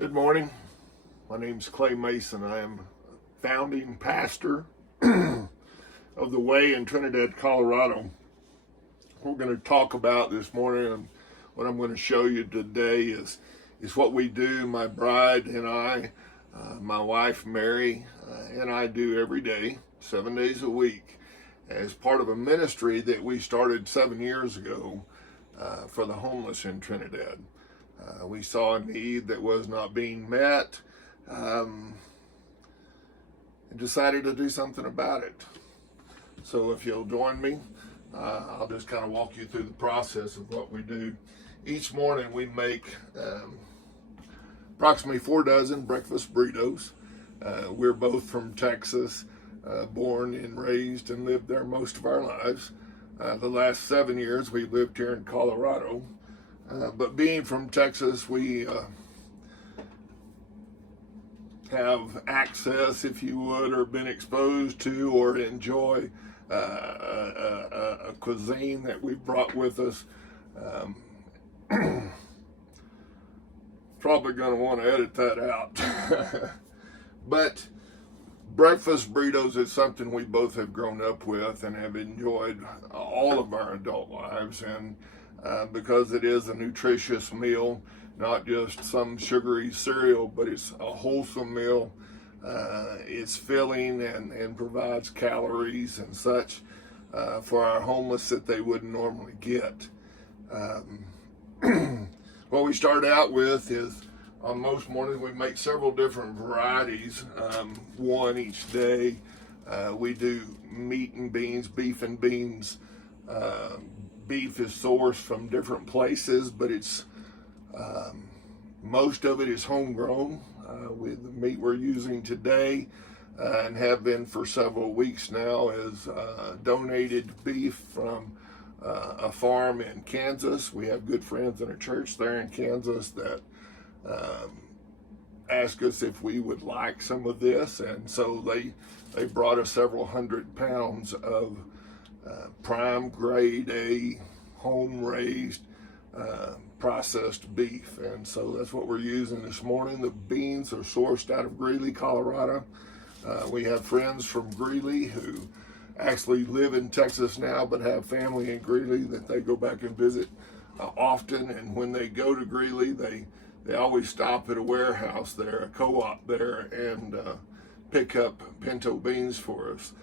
Good morning. My name's Clay Mason. I am founding pastor of the Way in Trinidad, Colorado. We're going to talk about this morning, and what I'm going to show you today is what we do, my bride and I, my wife Mary, and I do every day, 7 days a week, as part of a ministry that we started 7 years ago for the homeless in Trinidad. We saw a need that was not being met and decided to do something about it. So if you'll join me, I'll just kind of walk you through the process of what we do. Each morning we make approximately 4 dozen breakfast burritos. We're both from Texas, born and raised and lived there most of our lives. The last 7 years we've lived here in Colorado. But being from Texas, we have access, if you would, or been exposed to or enjoy a cuisine that we've brought with us. Probably going to want to edit that out. But breakfast burritos is something we both have grown up with and have enjoyed all of our adult lives, and because it is a nutritious meal, not just some sugary cereal, but it's a wholesome meal. It's filling and provides calories and such for our homeless that they wouldn't normally get. What we start out with is, on most mornings we make several different varieties, one each day. We do meat and beans, beef and beans. Beef is sourced from different places, but it's most of it is homegrown. With the meat we're using today and have been for several weeks now is donated beef from a farm in Kansas. We have good friends in a church there in Kansas that asked us if we would like some of this, and so they brought us several hundred pounds of prime grade A home raised processed beef, and so that's what we're using this morning. The beans are sourced out of Greeley, Colorado. We have friends from Greeley who actually live in Texas now but have family in Greeley that they go back and visit often, and when they go to Greeley they always stop at a warehouse there, a co-op there, and pick up pinto beans for us.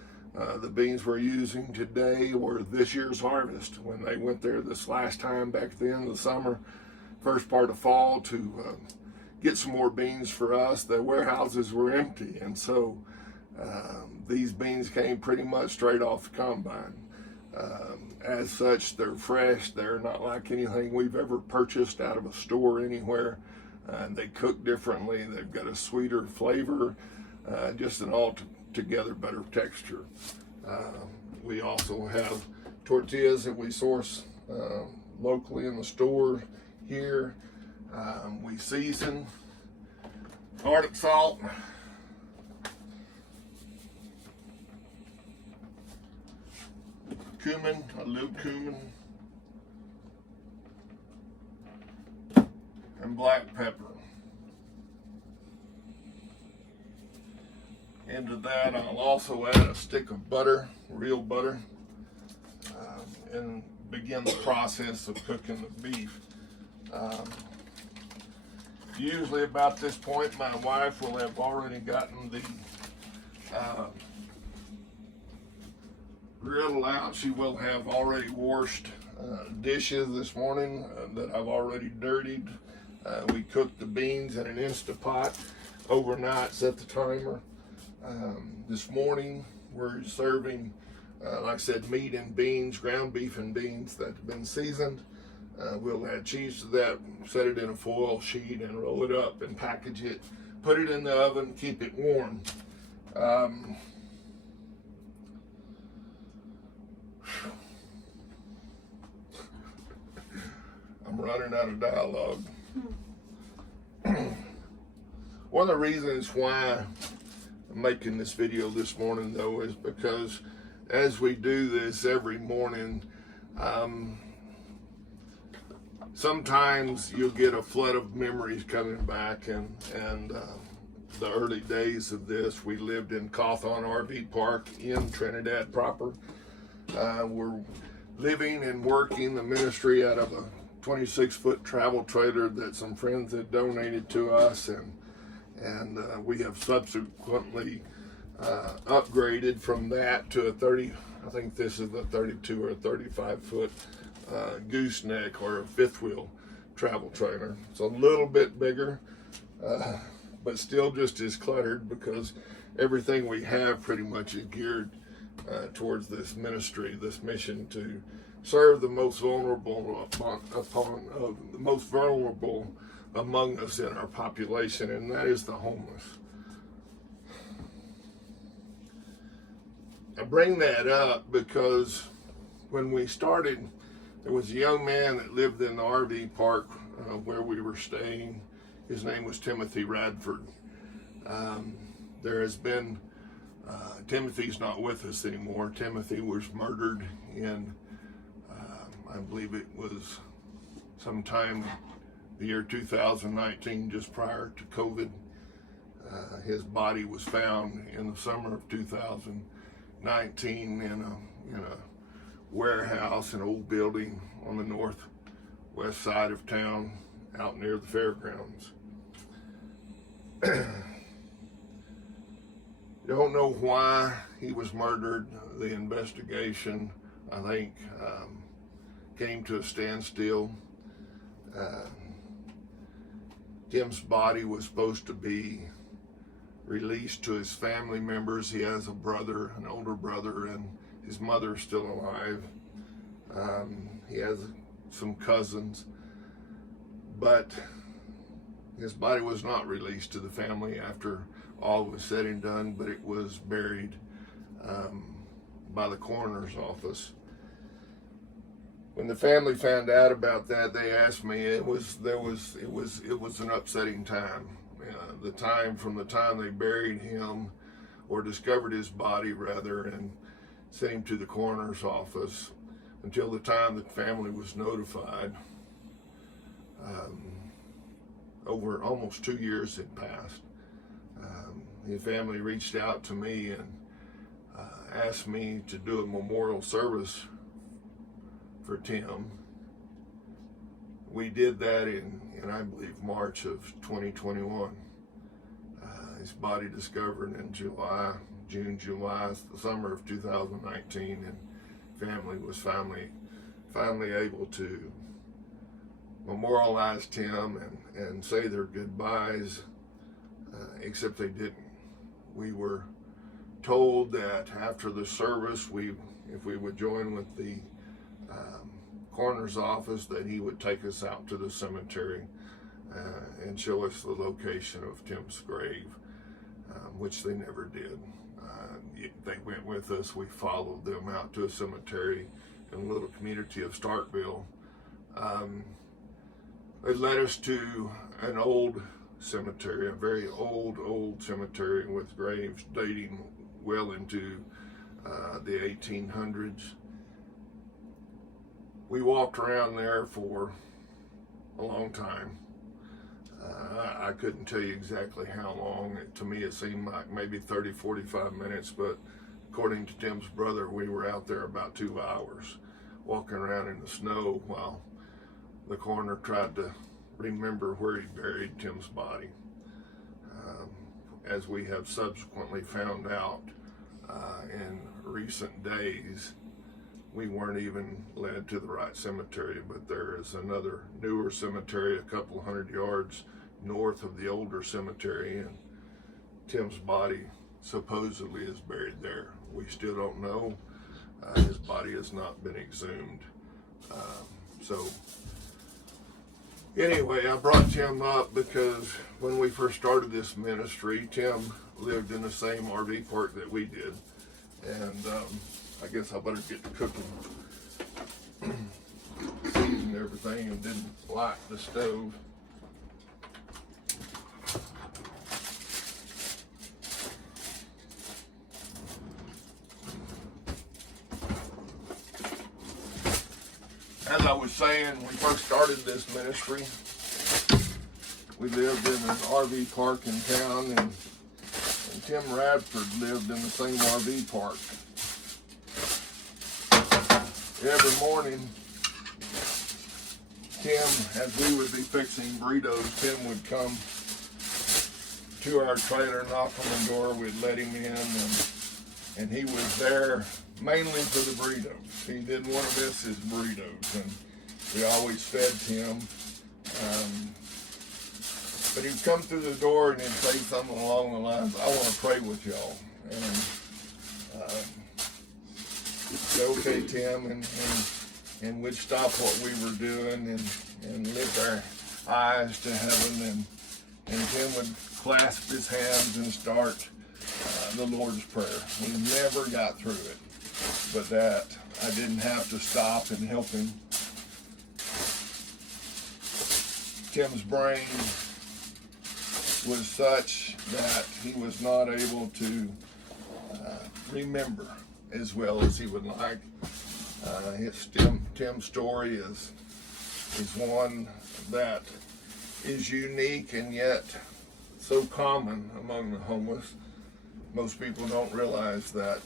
The beans we're using today were this year's harvest when they went there this last time back at the end of the summer, first part of fall, to get some more beans for us. The warehouses were empty, and so these beans came pretty much straight off the combine. As such, they're fresh. They're not like anything we've ever purchased out of a store anywhere. They cook differently. They've got a sweeter flavor, just an altogether better texture. We also have tortillas that we source locally in the store here. We season garlic salt, cumin, a little cumin, and black pepper. Into that, I'll also add a stick of butter, real butter, and begin the process of cooking the beef. Usually about this point, my wife will have already gotten the griddle out. She will have already washed dishes this morning that I've already dirtied. We cooked the beans in an Instapot overnight, set the timer. This morning we're serving, like I said, meat and beans, ground beef and beans that have been seasoned. We'll add cheese to that, set it in a foil sheet and roll it up and package it, put it in the oven, keep it warm. I'm running out of dialogue. One of the reasons why I'm making this video this morning, though, is because as we do this every morning, sometimes you'll get a flood of memories coming back, and the early days of this, we lived in Cawthon RV Park in Trinidad proper. We're living and working the ministry out of a 26-foot travel trailer that some friends had donated to us, and we have subsequently upgraded from that to a 30, I think this is a 32 or a 35-foot gooseneck or a fifth wheel travel trailer. It's a little bit bigger, but still just as cluttered, because everything we have pretty much is geared towards this ministry, this mission to serve the most vulnerable among us in our population, and that is the homeless. I bring that up because when we started, there was a young man that lived in the RV park where we were staying. His name was Timothy Radford. There has been, Timothy's not with us anymore. Timothy was murdered in, I believe it was sometime the year 2019, just prior to COVID. His body was found in the summer of 2019 in a warehouse, an old building on the northwest side of town, out near the fairgrounds. Don't know why he was murdered. The investigation, I think, came to a standstill. Tim's body was supposed to be released to his family members. He has a brother, an older brother, and his mother is still alive. He has some cousins, but his body was not released to the family after all was said and done, but it was buried by the coroner's office. When the family found out about that, they asked me. It was an upsetting time. The time from the time they buried him, or discovered his body rather, and sent him to the coroner's office, until the time the family was notified. Over almost 2 years had passed. The family reached out to me and asked me to do a memorial service for Tim. We did that in I believe March of 2021. His body discovered in June, July, the summer of 2019, and family was finally able to memorialize Tim and say their goodbyes, except they didn't. We were told that after the service, if we would join with the coroner's office, that he would take us out to the cemetery and show us the location of Tim's grave, which they never did. They went with us. We followed them out to a cemetery in the little community of Starkville. They led us to an old cemetery, a very old cemetery with graves dating well into the 1800s. We walked around there for a long time. I couldn't tell you exactly how long. To me, it seemed like maybe 30, 45 minutes, but according to Tim's brother, we were out there about 2 hours, walking around in the snow while the coroner tried to remember where he buried Tim's body. As we have subsequently found out in recent days, we weren't even led to the right cemetery, but there is another newer cemetery a couple hundred yards north of the older cemetery, and Tim's body supposedly is buried there. We still don't know. His body has not been exhumed. So anyway, I brought Tim up because when we first started this ministry, Tim lived in the same RV park that we did, and I guess I better get to cooking, season everything, and didn't light the stove. As I was saying, when we first started this ministry, we lived in an RV park in town, and Tim Radford lived in the same RV park. Every morning, Tim, as we would be fixing burritos, Tim would come to our trailer, knock on the door, we'd let him in, and he was there mainly for the burritos. He didn't want to miss his burritos, and we always fed Tim. But he'd come through the door and he'd say something along the lines, "I want to pray with y'all." And say, "Okay, Tim," and we'd stop what we were doing and lift our eyes to heaven, and Tim would clasp his hands and start the Lord's Prayer. We never got through it, but that I didn't have to stop and help him. Tim's brain was such that he was not able to remember as well as he would like. Tim's story is one that is unique and yet so common among the homeless. Most people don't realize that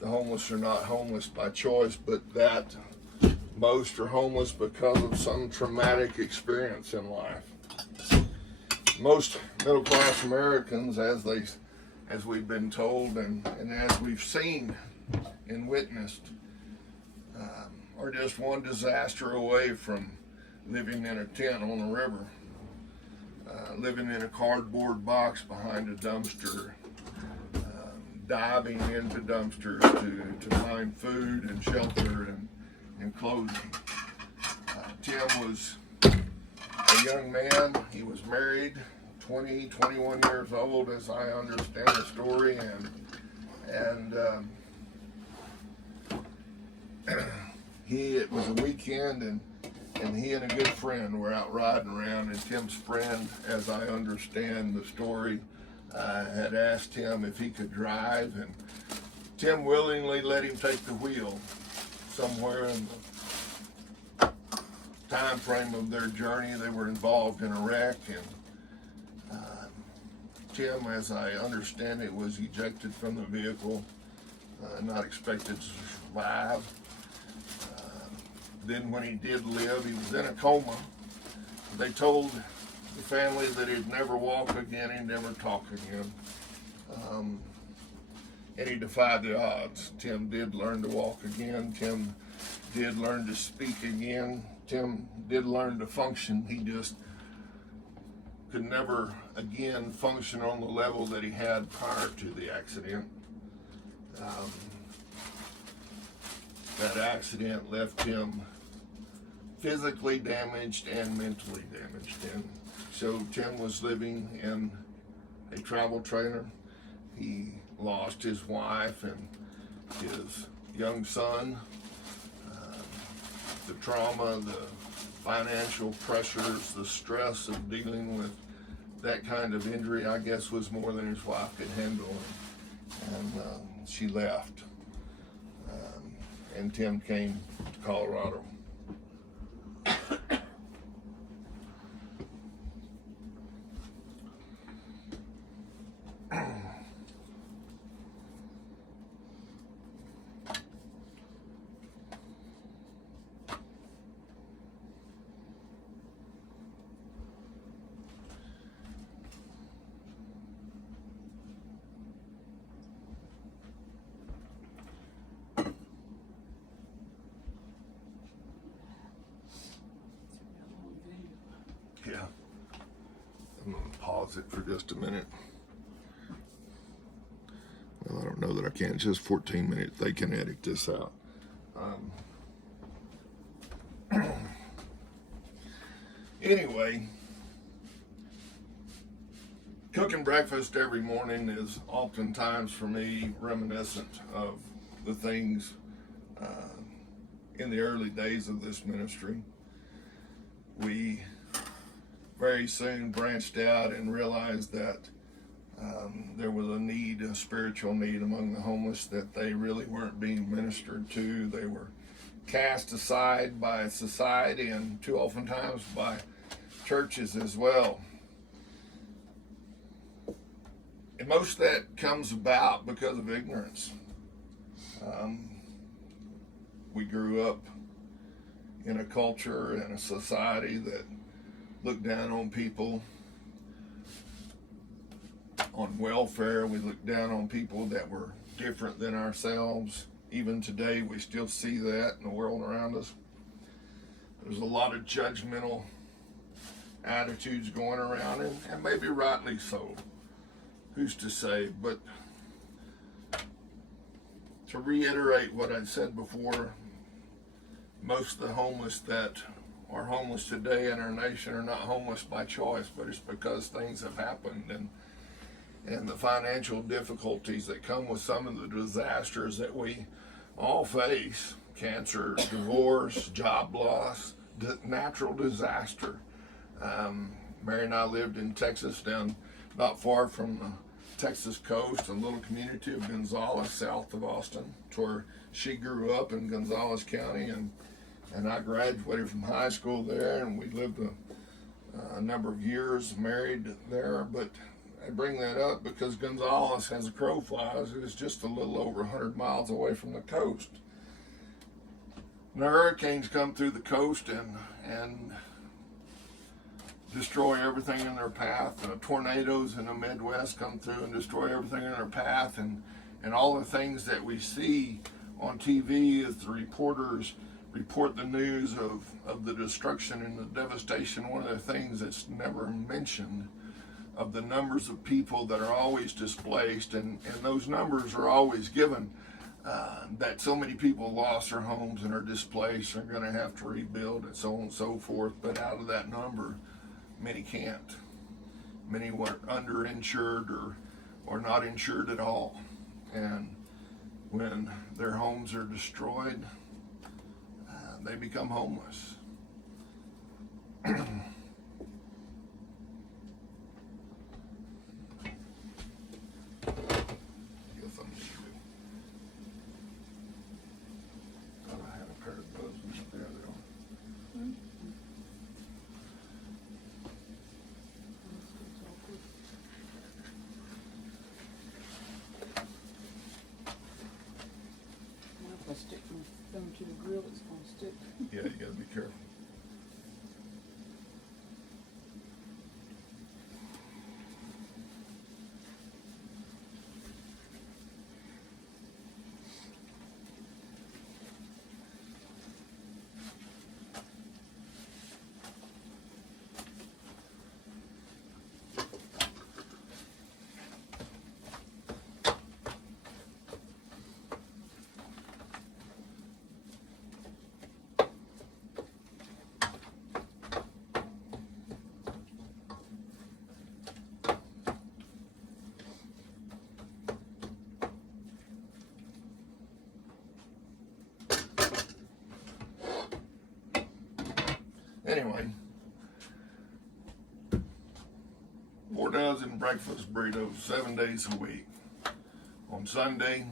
the homeless are not homeless by choice, but that most are homeless because of some traumatic experience in life. Most middle-class Americans, as we've been told and as we've seen and witnessed, are just one disaster away from living in a tent on a river, living in a cardboard box behind a dumpster, diving into dumpsters to find food and shelter and clothing. Tim was a young man. He was married, 21 years old, as I understand the story, and it was a weekend, and he and a good friend were out riding around, and Tim's friend, as I understand the story, had asked him if he could drive, and Tim willingly let him take the wheel. Somewhere in the time frame of their journey, they were involved in a wreck, and Tim, as I understand it, was ejected from the vehicle, not expected to survive. Then when he did live, he was in a coma. They told the family that he'd never walk again, he'd never talk again. And he defied the odds. Tim did learn to walk again. Tim did learn to speak again. Tim did learn to function. He just could never again function on the level that he had prior to the accident. That accident left him physically damaged and mentally damaged. And so Tim was living in a travel trailer. He lost his wife and his young son. The trauma, the financial pressures, the stress of dealing with that kind of injury, I guess, was more than his wife could handle. And she left. And Tim came to Colorado. Yeah, I'm going to pause it for just a minute. Well, I don't know that I can. It's just 14 minutes. They can edit this out. Anyway, cooking breakfast every morning is oftentimes for me reminiscent of the things in the early days of this ministry. We very soon branched out and realized that there was a need, a spiritual need among the homeless, that they really weren't being ministered to. They were cast aside by society and too oftentimes by churches as well. And most of that comes about because of ignorance. We grew up in a culture and a society that looked down on people on welfare. We looked down on people that were different than ourselves. Even today, we still see that in the world around us. There's a lot of judgmental attitudes going around, and maybe rightly so. Who's to say? But to reiterate what I said before, most of the homeless that are homeless today in our nation are not homeless by choice, but it's because things have happened, and the financial difficulties that come with some of the disasters that we all face: cancer, divorce, job loss, natural disaster. Mary and I lived in Texas, down not far from the Texas coast, a little community of Gonzales, south of Austin. It's where she grew up, in Gonzales County, and I graduated from high school there, and we lived a number of years married there. But I bring that up because Gonzales, as a crow flies, is just a little over 100 miles away from the coast. And the hurricanes come through the coast and destroy everything in their path. Tornadoes in the Midwest come through and destroy everything in their path, and all the things that we see on TV as the reporters report the news of the destruction and the devastation. One of the things that's never mentioned of the numbers of people that are always displaced, and those numbers are always given, that so many people lost their homes and are displaced, are going to have to rebuild, and so on and so forth. But out of that number, many can't. Many were underinsured or not insured at all. And when their homes are destroyed, they become homeless. If I stick my thumb to the grill, it's going to stick. Yeah, you gotta be careful. Anyway, 4 dozen breakfast burritos, 7 days a week. On Sunday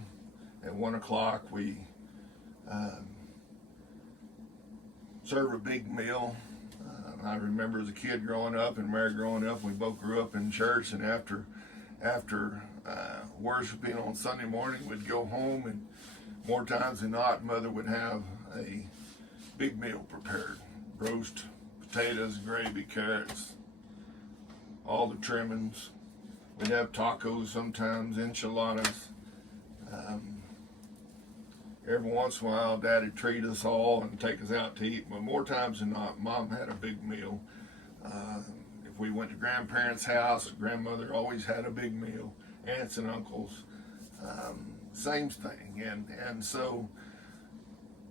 at 1 o'clock, we serve a big meal. I remember as a kid growing up and Mary growing up, we both grew up in church, and after worshiping on Sunday morning, we'd go home, and more times than not, Mother would have a big meal prepared. Roast potatoes, gravy, carrots, all the trimmings. We'd have tacos sometimes, enchiladas. Every once in a while, Daddy'd treat us all and take us out to eat, but more times than not, Mom had a big meal. If we went to grandparents' house, grandmother always had a big meal. Aunts and uncles, same thing. And so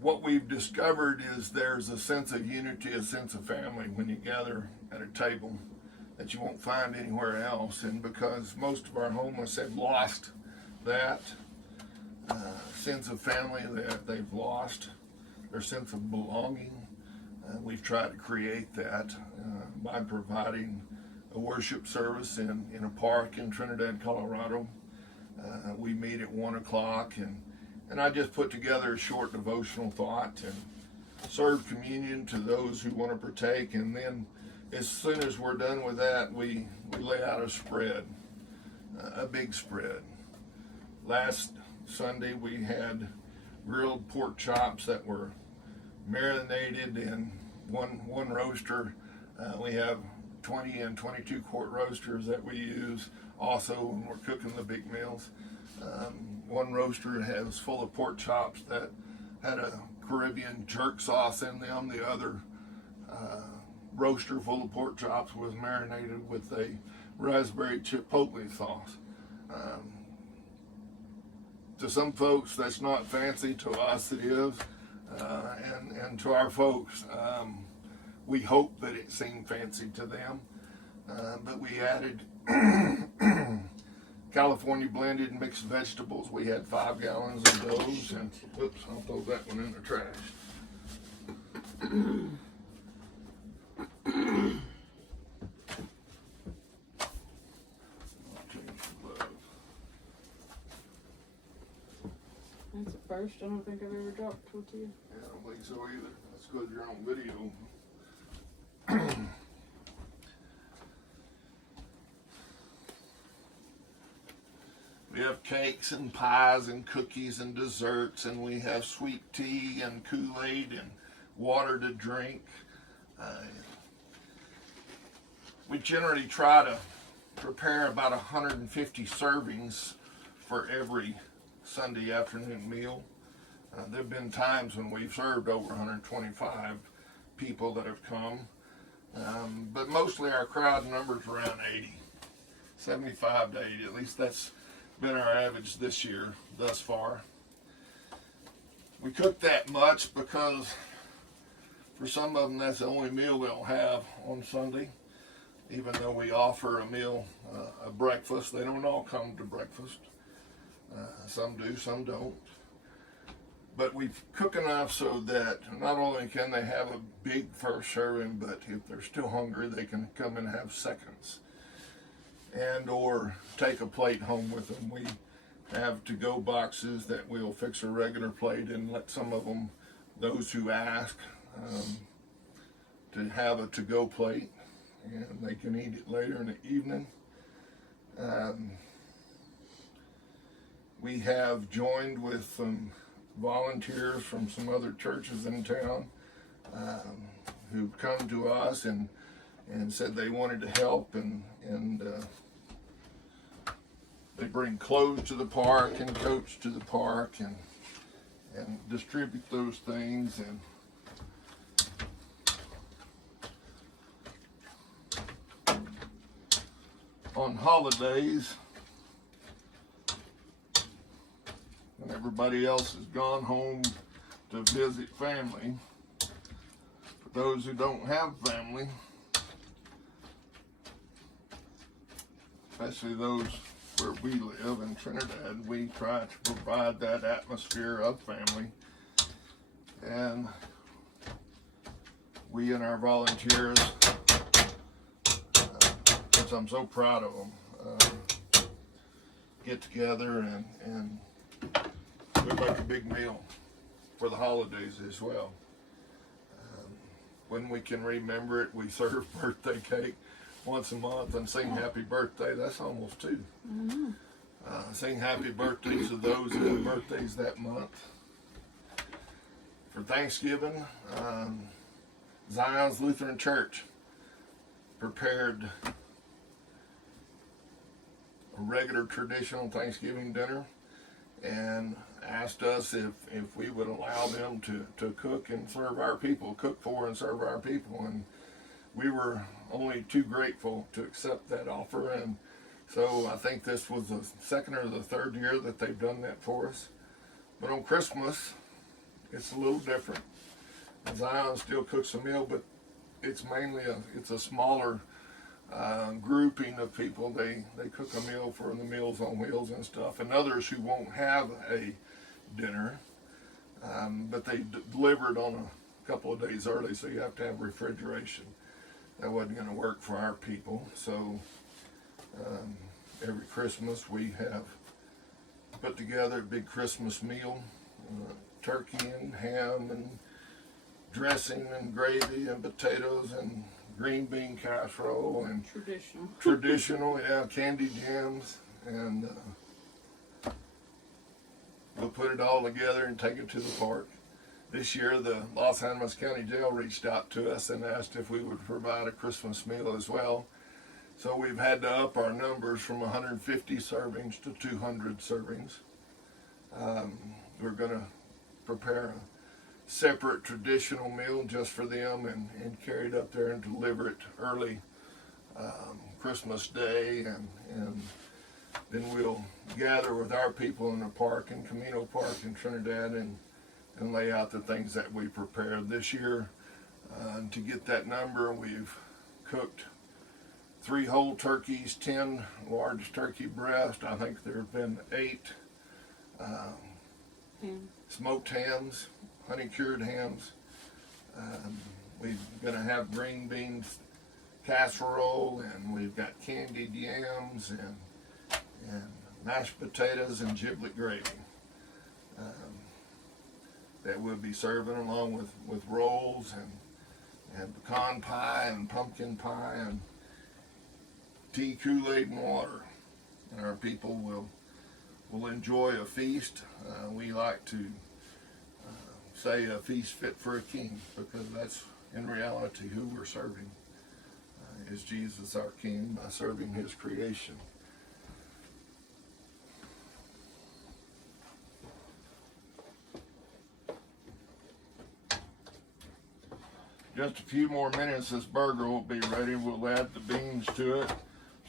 what we've discovered is there's a sense of unity, a sense of family when you gather at a table that you won't find anywhere else. And because most of our homeless have lost that sense of family, that they've lost their sense of belonging, we've tried to create that by providing a worship service in a park in Trinidad, Colorado. We meet at 1 o'clock, and And I just put together a short devotional thought and serve communion to those who want to partake. And then as soon as we're done with that, we lay out a spread, a big spread. Last Sunday we had grilled pork chops that were marinated in one roaster. We have 20 and 22 quart roasters that we use also when we're cooking the big meals. One roaster has full of pork chops that had a Caribbean jerk sauce in them. The other roaster full of pork chops was marinated with a raspberry chipotle sauce. To some folks that's not fancy, to us it is, and to our folks we hope that it seemed fancy to them, but we added California blended mixed vegetables. We had 5 gallons of those, and oops, I'll throw that one in the trash. That's the first. I don't think I've ever dropped tortilla. Yeah, I don't think so either. That's because you're on video. We have cakes and pies and cookies and desserts, and we have sweet tea and Kool-Aid and water to drink. We generally try to prepare about 150 servings for every Sunday afternoon meal. There have been times when we've served over 125 people that have come, but mostly our crowd numbers around 80, 75 to 80. At least that's been our average this year thus far. We cook that much because for some of them that's the only meal they'll have on Sunday. Even though we offer a meal, a breakfast, they don't all come to breakfast. Some do, some don't. But we cook enough so that not only can they have a big first serving, but if they're still hungry, they can come and have seconds. And or take a plate home with them. We have to-go boxes that we'll fix a regular plate and let some of them, those who ask, to have a to-go plate, and they can eat it later in the evening. We have joined with some volunteers from some other churches in town who've come to us and said they wanted to help, and they bring clothes to the park and coats to the park and distribute those things. And on holidays, when everybody else has gone home to visit family, for those who don't have family, especially those where we live in Trinidad, we try to provide that atmosphere of family. And we and our volunteers, which I'm so proud of them, get together and we make a big meal for the holidays as well. When we can remember it, we serve birthday cake once a month and sing happy birthday. That's almost 2. Mm-hmm. Sing happy birthdays to those who have birthdays that month. For Thanksgiving, Zion's Lutheran Church prepared a regular traditional Thanksgiving dinner and asked us if we would allow them to cook and serve our people, cook for and serve our people. And we were only too grateful to accept that offer. And so I think this was the 2nd or the 3rd year that they've done that for us. But on Christmas, it's a little different. Zion still cooks a meal, but it's mainly it's a smaller grouping of people. They cook a meal for the Meals on Wheels and stuff, and others who won't have a dinner, but they delivered on a couple of days early, so you have to have refrigeration. That wasn't going to work for our people, so every Christmas we have put together a big Christmas meal turkey and ham and dressing and gravy and potatoes and green bean casserole and traditional, yeah, candied yams, and we'll put it all together and take it to the park. This year, the Los Angeles County Jail reached out to us and asked if we would provide a Christmas meal as well. So we've had to up our numbers from 150 servings to 200 servings. We're going to prepare a separate traditional meal just for them and carry it up there and deliver it early Christmas Day, and then we'll gather with our people in the park, in Camino Park in Trinidad, and lay out the things that we prepared this year. To get that number, we've cooked 3 whole turkeys, 10 large turkey breasts. I think there have been 8 smoked hams, honey cured hams. We're going to have green beans casserole, and we've got candied yams and mashed potatoes and giblet gravy that we'll be serving along with rolls and pecan pie and pumpkin pie and tea, Kool-Aid, and water. And our people will enjoy a feast. We like to say a feast fit for a king, because that's in reality who we're serving, is Jesus our King, by serving his creation. Just a few more minutes, this burger will be ready. We'll add the beans to it,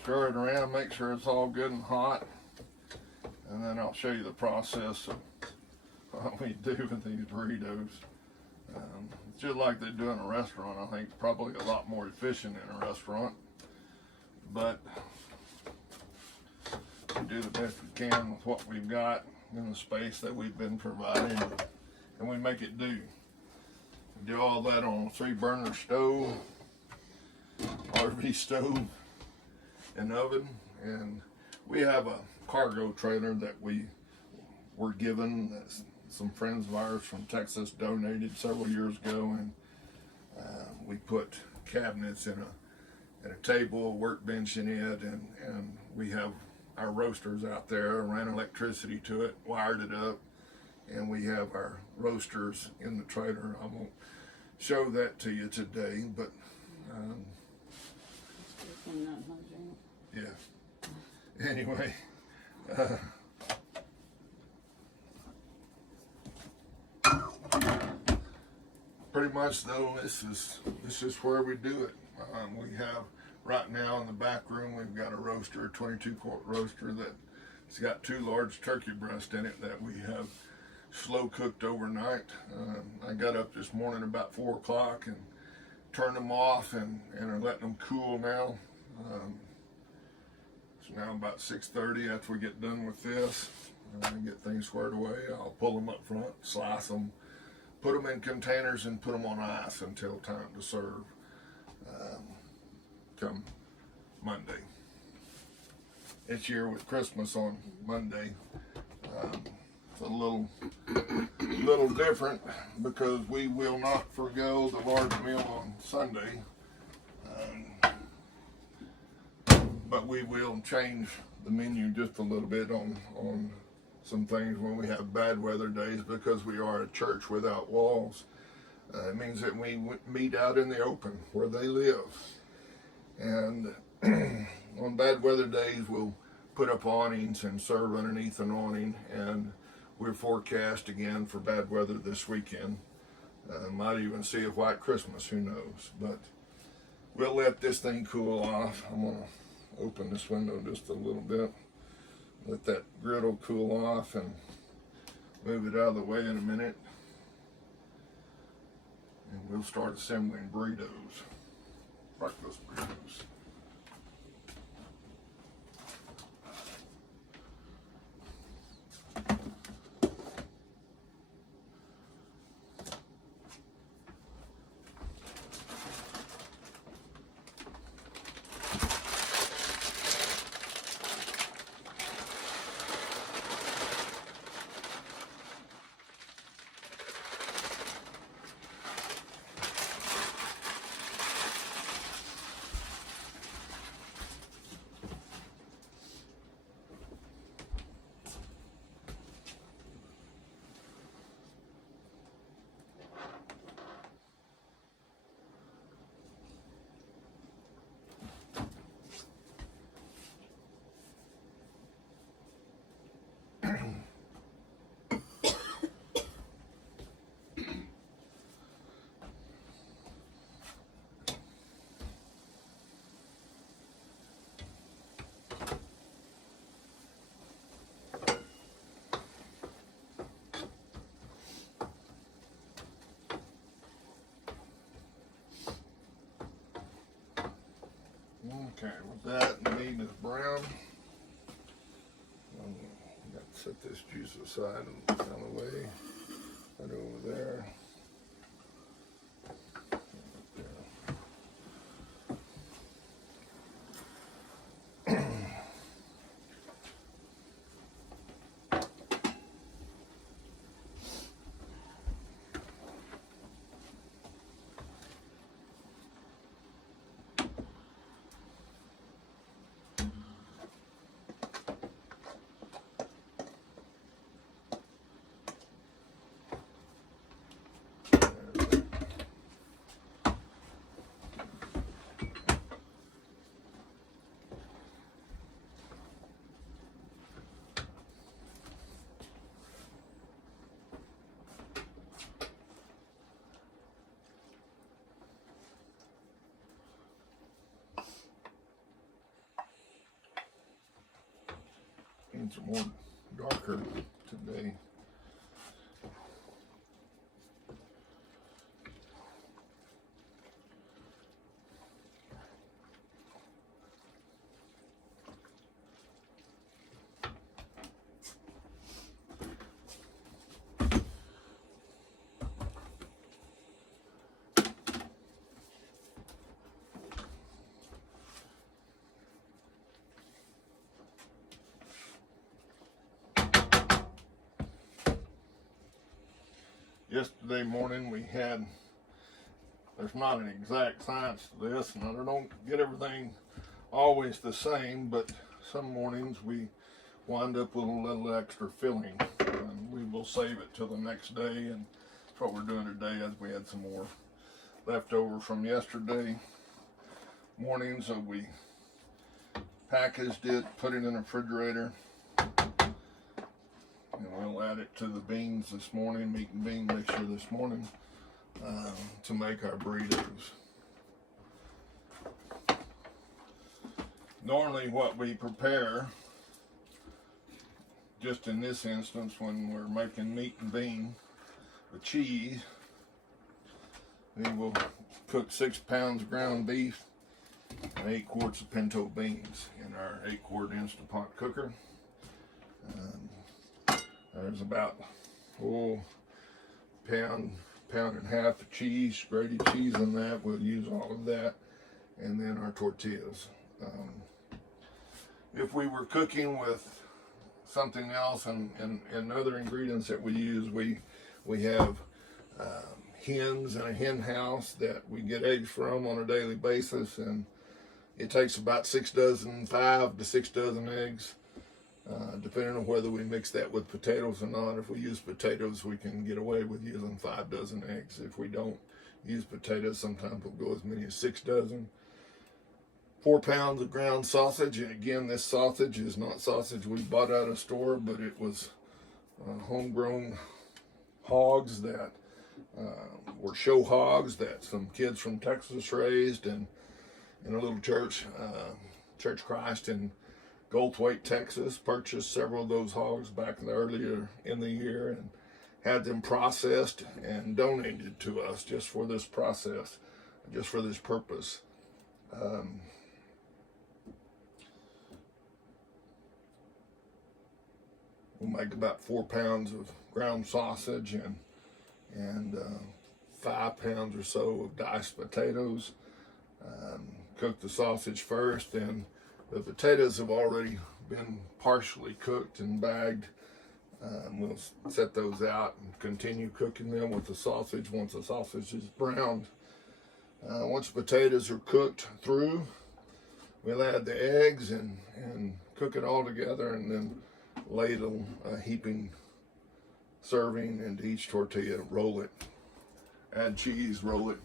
stir it around, make sure it's all good and hot, and then I'll show you the process of what we do with these burritos. It's just like they do in a restaurant. I think probably a lot more efficient in a restaurant, but we do the best we can with what we've got in the space that we've been providing, and we make it do. We do all that on a 3-burner stove, RV stove, and oven. And we have a cargo trailer that we were given, that some friends of ours from Texas donated several years ago, and we put cabinets in a table, a workbench in it, and we have our roasters out there, ran electricity to it, wired it up, and we have our roasters in the trailer. I won't show that to you today, but yeah. Anyway, pretty much though, this is where we do it. We have right now in the back room, we've got a roaster, a 22-quart roaster that's got 2 large turkey breasts in it that we have slow cooked overnight. I got up this morning about 4 o'clock and turned them off and are letting them cool now. It's now about 6:30 after we get done with this and get things squared away. I'll pull them up front, slice them, put them in containers, and put them on ice until time to serve come Monday. This year with Christmas on Monday, it's a little different because we will not forego the large meal on Sunday, but we will change the menu just a little bit on some things when we have bad weather days, because we are a church without walls. It means that we meet out in the open where they live, and on bad weather days we'll put up awnings and serve underneath an awning, and we're forecast again for bad weather this weekend. Might even see a white Christmas, who knows, but we'll let this thing cool off. I'm going to open this window just a little bit, let that griddle cool off, and move it out of the way in a minute, and we'll start assembling burritos, breakfast burritos. Okay, with that, the meat is brown. Got to set this juice aside and out of the way. Put it over there. Things are more darker today. Yesterday morning we had, there's not an exact science to this, and I don't get everything always the same, but some mornings we wind up with a little extra filling, and we will save it till the next day, and that's what we're doing today, as we had some more left over from yesterday morning, so we packaged it, put it in the refrigerator. And we'll add it to the beans this morning, meat and bean mixture this morning, to make our burritos. Normally what we prepare, just in this instance when we're making meat and bean with cheese, we will cook 6 pounds of ground beef and 8 quarts of pinto beans in our 8-quart Instant Pot cooker. There's about pound and a half of cheese, grated cheese in that. We'll use all of that, and then our tortillas. If we were cooking with something else and other ingredients that we use, we have hens in a hen house that we get eggs from on a daily basis, and it takes about 5 to 6 dozen eggs. Depending on whether we mix that with potatoes or not. If we use potatoes, we can get away with using 5 dozen eggs. If we don't use potatoes, sometimes we'll go as many as 6 dozen. 4 pounds of ground sausage, and again, this sausage is not sausage we bought out of a store, but it was homegrown hogs that were show hogs that some kids from Texas raised, and in a little church, Church Christ in Goldthwaite, Texas, purchased several of those hogs back earlier in the year and had them processed and donated to us just for this process, just for this purpose. We'll make about 4 pounds of ground sausage and 5 pounds or so of diced potatoes. Cook the sausage first, and the potatoes have already been partially cooked and bagged. We'll set those out and continue cooking them with the sausage once the sausage is browned. Once the potatoes are cooked through, we'll add the eggs and cook it all together, and then ladle a heaping serving into each tortilla, roll it, add cheese, roll it,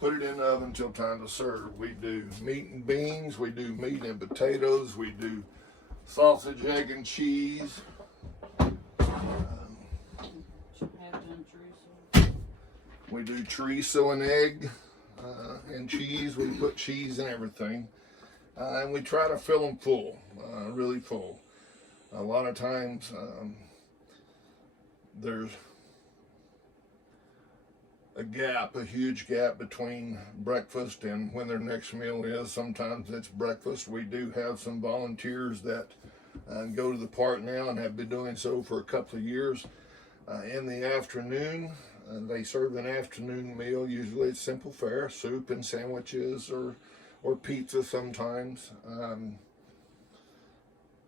put it in the oven until time to serve. We do meat and beans, we do meat and potatoes, we do sausage, egg, and cheese. We do chorizo and egg and cheese. We put cheese in everything. And we try to fill them full, really full. A lot of times there's a huge gap between breakfast and when their next meal is. Sometimes it's breakfast. We do have some volunteers that go to the park now and have been doing so for a couple of years. In the afternoon, they serve an afternoon meal. Usually it's simple fare, soup and sandwiches or pizza sometimes.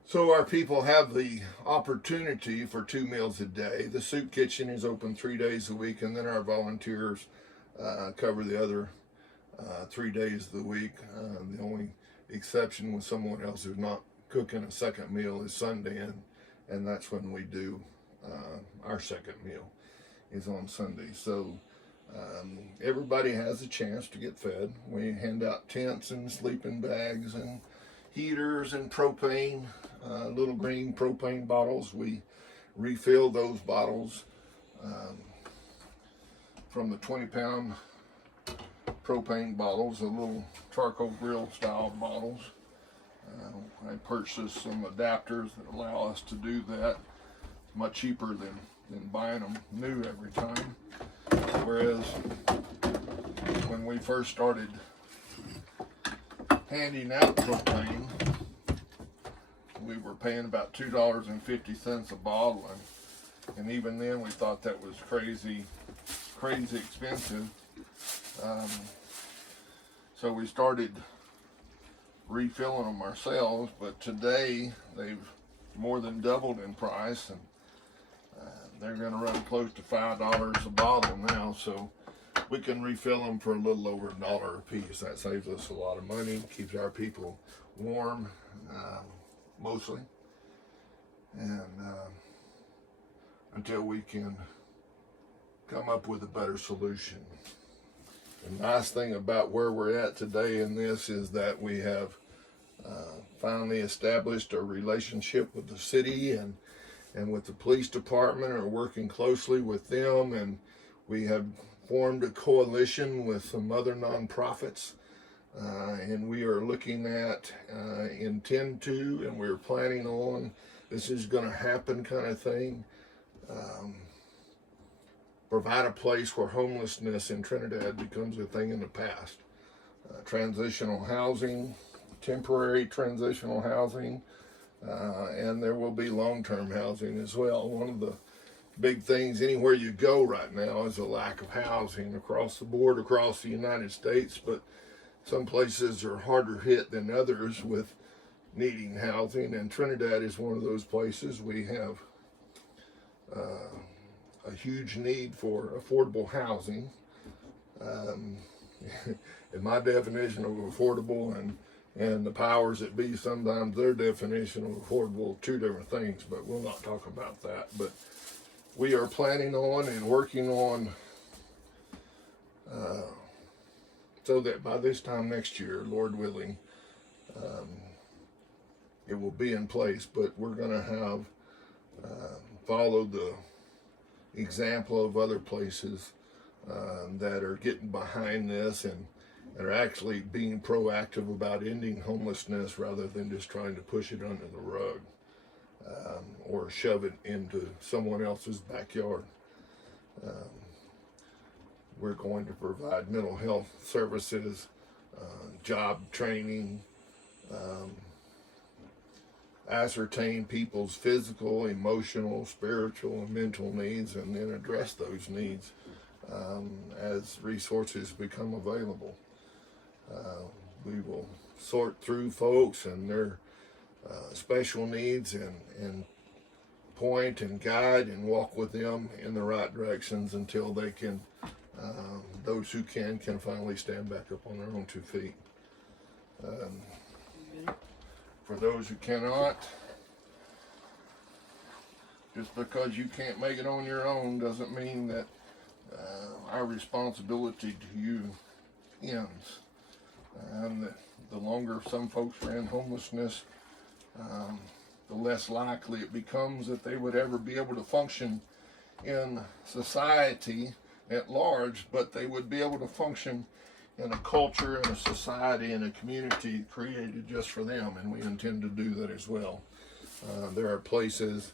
So our people have the opportunity for 2 meals a day. The soup kitchen is open 3 days a week, and then our volunteers cover the other 3 days of the week. The only exception with someone else who's not cooking a second meal is Sunday, and that's when we do our second meal is on Sunday. So everybody has a chance to get fed. We hand out tents and sleeping bags and heaters and propane, little green propane bottles. We refill those bottles from the 20-pound propane bottles, the little charcoal grill style bottles. I purchased some adapters that allow us to do that. Much cheaper than buying them new every time. Whereas when we first started handing out propane, we were paying about $2.50 a bottle, and even then we thought that was crazy expensive. So we started refilling them ourselves, but today they've more than doubled in price, and they're going to run close to $5 a bottle now, so we can refill them for a little over $1 a piece. That saves us a lot of money, keeps our people warm, mostly, and until we can come up with a better solution. The nice thing about where we're at today in this is that we have finally established a relationship with the city and with the police department, are working closely with them, and we have formed a coalition with some other nonprofits, and we are looking at, intend to, and we're planning on, this is going to happen kind of thing, provide a place where homelessness in Trinidad becomes a thing in the past. Transitional housing, temporary transitional housing, and there will be long-term housing as well. One of the big things anywhere you go right now is a lack of housing across the board, across the United States, but some places are harder hit than others with needing housing, and Trinidad is one of those places. We have a huge need for affordable housing. In my definition of affordable and the powers that be, sometimes their definition of affordable are two different things, but we'll not talk about that. But we are planning on and working on so that by this time next year, Lord willing, it will be in place. But we're going to have followed the example of other places that are getting behind this and are actually being proactive about ending homelessness rather than just trying to push it under the rug or shove it into someone else's backyard. We're going to provide mental health services, job training, ascertain people's physical, emotional, spiritual, and mental needs, and then address those needs as resources become available. We will sort through folks and their special needs and point and guide and walk with them in the right directions until they can, those who can finally stand back up on their own 2 feet. For those who cannot, just because you can't make it on your own doesn't mean that our responsibility to you ends. And the longer some folks are in homelessness, the less likely it becomes that they would ever be able to function in society at large, but they would be able to function in a culture and a society and a community created just for them, and we intend to do that as well. There are places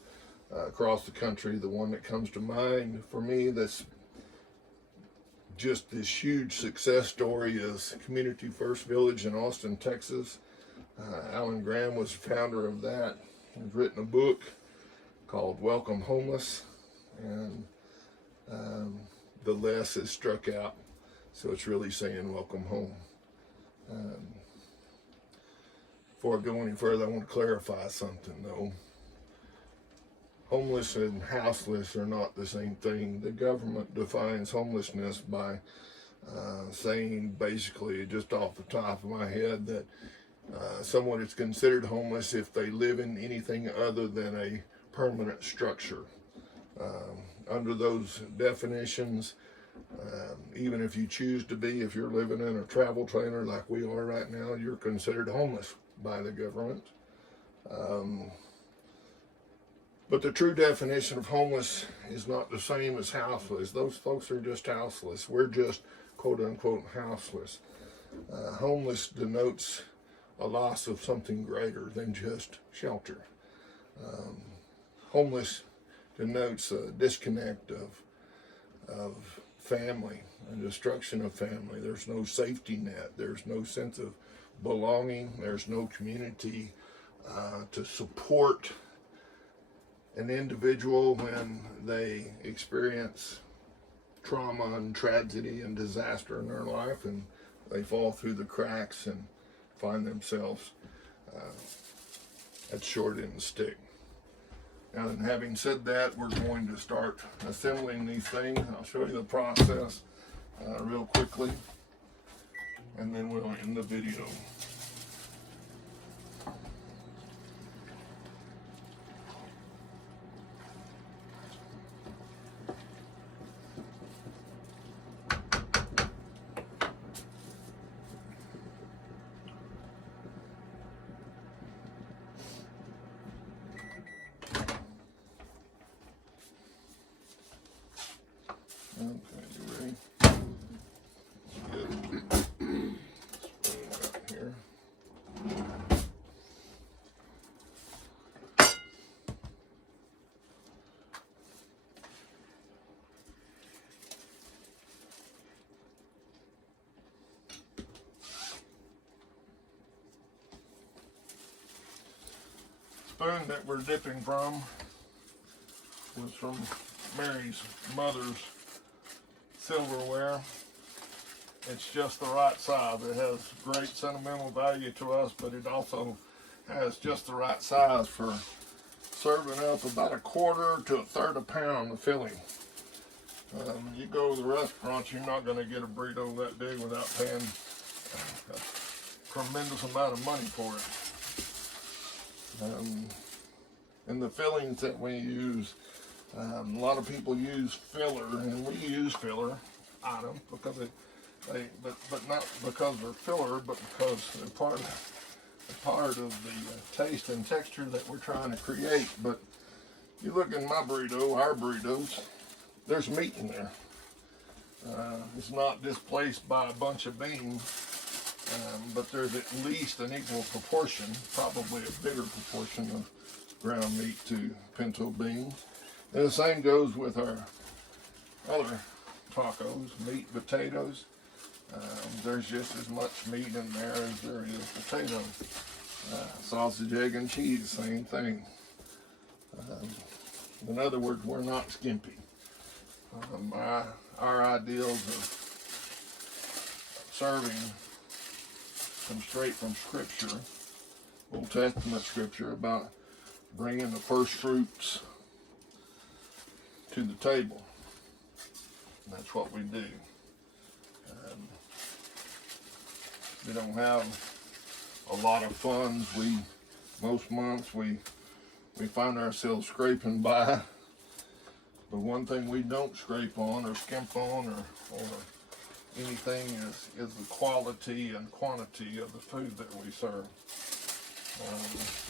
across the country, the one that comes to mind for me that's just this huge success story is Community First Village in Austin, Texas. Alan Graham was the founder of that. He's written a book called Welcome Homeless, and the less is struck out, so it's really saying welcome home. Before I go any further, I want to clarify something though. Homeless and houseless are not the same thing. The government defines homelessness by saying basically, just off the top of my head, that someone is considered homeless if they live in anything other than a permanent structure. Under those definitions, even if you choose to be, if you're living in a travel trailer like we are right now, you're considered homeless by the government. But the true definition of homeless is not the same as houseless. Those folks are just houseless. We're just quote unquote houseless. Homeless denotes a loss of something greater than just shelter. Homeless denotes a disconnect of family and destruction of family. There's no safety net. There's no sense of belonging. There's no community to support an individual when they experience trauma and tragedy and disaster in their life, and they fall through the cracks and find themselves at short end of the stick. Now, having said that, we're going to start assembling these things. I'll show you the process real quickly, and then we'll end the video. Okay, you ready? Good. Spoon out here. Spoon that we're dipping from was from Mary's mother's silverware. It's just the right size. It has great sentimental value to us, but it also has just the right size for serving up about a quarter to a third a pound of filling. You go to the restaurant, you're not going to get a burrito that big without paying a tremendous amount of money for it. And the fillings that we use, a lot of people use filler, and we use filler items because but not because they're filler, but because they're part of the taste and texture that we're trying to create. But you look in my burrito, our burritos, there's meat in there. It's not displaced by a bunch of beans, but there's at least an equal proportion, probably a bigger proportion of ground meat to pinto beans. And the same goes with our other tacos, meat, potatoes. There's just as much meat in there as there is potato. Sausage, egg, and cheese, same thing. In other words, we're not skimpy. Our ideals of serving come straight from Scripture, Old Testament Scripture, about bringing the first fruits to the table. And that's what we do. We don't have a lot of funds. Most months we find ourselves scraping by. But one thing we don't scrape on or skimp on or anything is the quality and quantity of the food that we serve.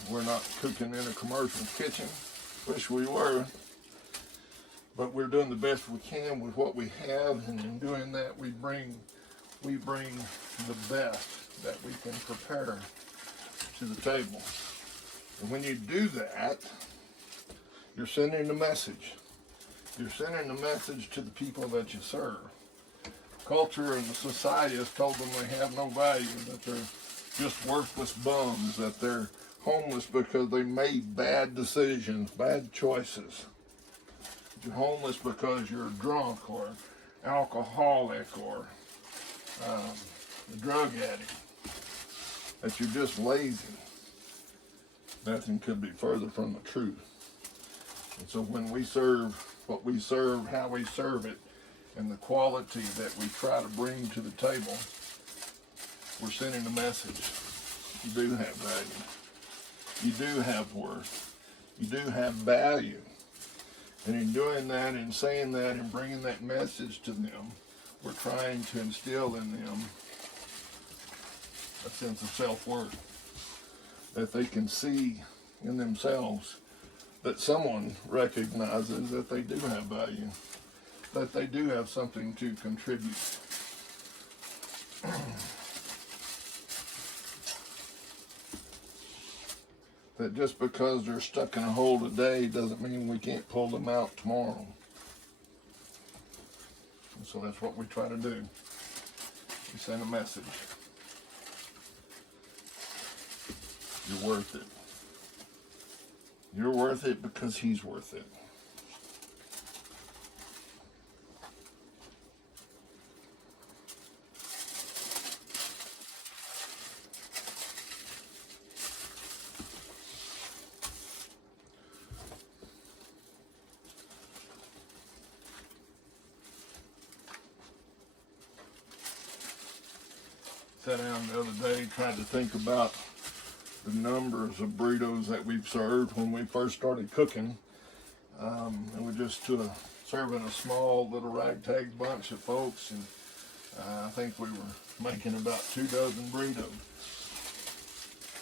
We're not cooking in a commercial kitchen. Wish we were. But we're doing the best we can with what we have, and in doing that, we bring the best that we can prepare to the table. And when you do that, you're sending a message. You're sending a message to the people that you serve. culture and the society has told them they have no value, that they're just worthless bums, that they're homeless because they made bad decisions, bad choices. You're homeless because you're drunk or alcoholic or a drug addict, that you're just lazy. Nothing could be further from the truth. And so when we serve what we serve, how we serve it, and the quality that we try to bring to the table, we're sending a message. You do have value. You do have worth. You do have value. And in doing that and saying that and bringing that message to them, we're trying to instill in them a sense of self-worth, that they can see in themselves that someone recognizes that they do have value, that they do have something to contribute. That just because they're stuck in a hole today doesn't mean we can't pull them out tomorrow. And so that's what we try to do. We send a message. You're worth it. You're worth it because he's worth it. Sat down the other day, tried to think about the numbers of burritos that we've served when we first started cooking. And we're just serving a small little ragtag bunch of folks, and I think we were making about 24 burritos.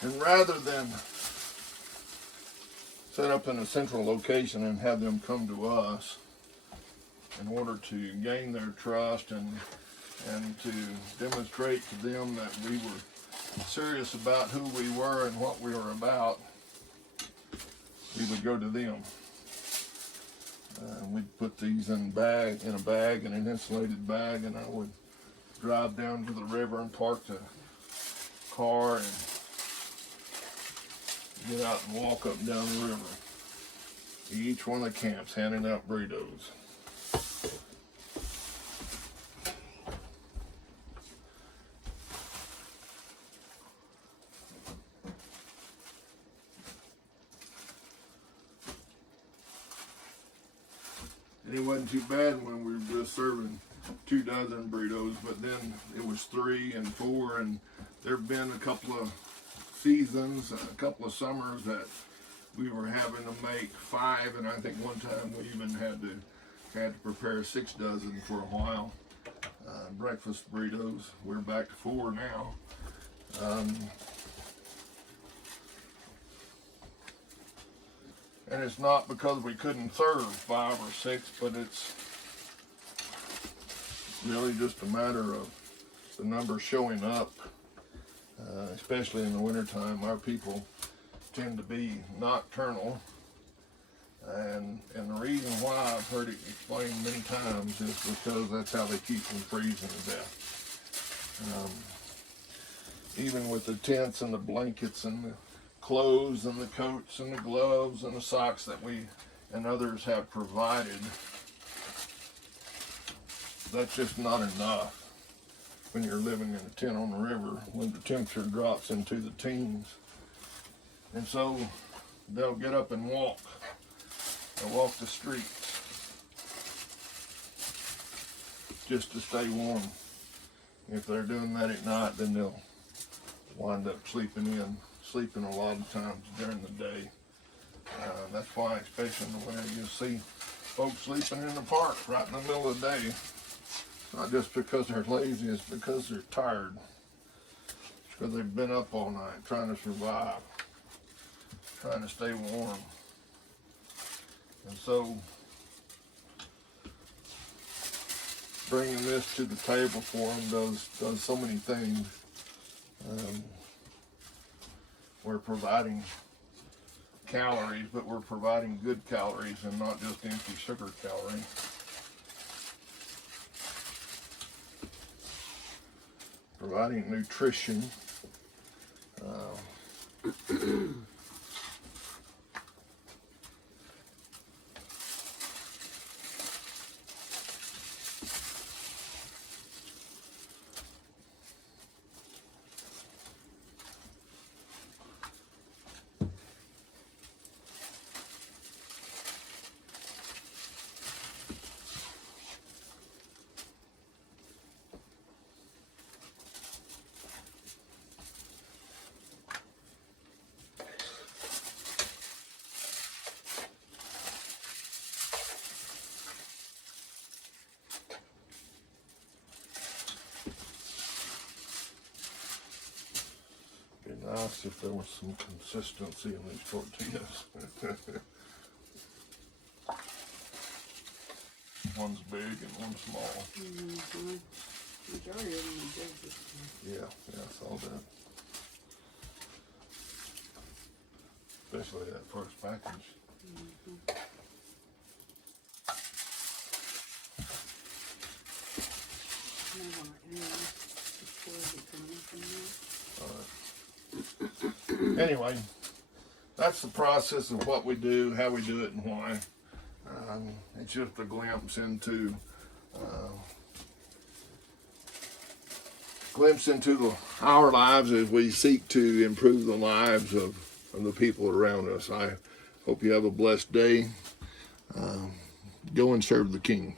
And rather than set up in a central location and have them come to us in order to gain their trust and to demonstrate to them that we were serious about who we were and what we were about, we would go to them. We'd put these in a bag, in an insulated bag, and I would drive down to the river and park the car and get out and walk up and down the river. Each one of the camps handing out burritos. It wasn't too bad when we were just serving 24 burritos, but then it was 3 and 4, and there have been a couple of seasons, a couple of summers that we were having to make 5, and I think one time we even had to prepare 6 dozen for a while. Breakfast burritos. We're back to 4 now. And it's not because we couldn't serve 5 or 6, but it's really just a matter of the numbers showing up, especially in the wintertime. Our people tend to be nocturnal, and the reason why I've heard it explained many times is because that's how they keep from freezing to death. Even with the tents and the blankets and the clothes and the coats and the gloves and the socks that we and others have provided, that's just not enough when you're living in a tent on the river when the temperature drops into the teens. And so they'll get up and walk. They'll walk the streets just to stay warm. If they're doing that at night, then they'll wind up sleeping a lot of times during the day. That's why, especially in the winter, you'll see folks sleeping in the park right in the middle of the day. It's not just because they're lazy, it's because they're tired. It's because they've been up all night trying to survive, trying to stay warm. And so, bringing this to the table for them does so many things. We're providing calories, but we're providing good calories and not just empty sugar calories. providing nutrition. Be nice if there was some consistency in these tortillas. One's big and one's small. Mm-hmm. Majority of them are big. Yeah, I saw that. Especially that first package. Mm-hmm. Anyway, that's the process of what we do, how we do it, and why. It's just a glimpse into our lives as we seek to improve the lives of the people around us. I hope you have a blessed day. Go and serve the King.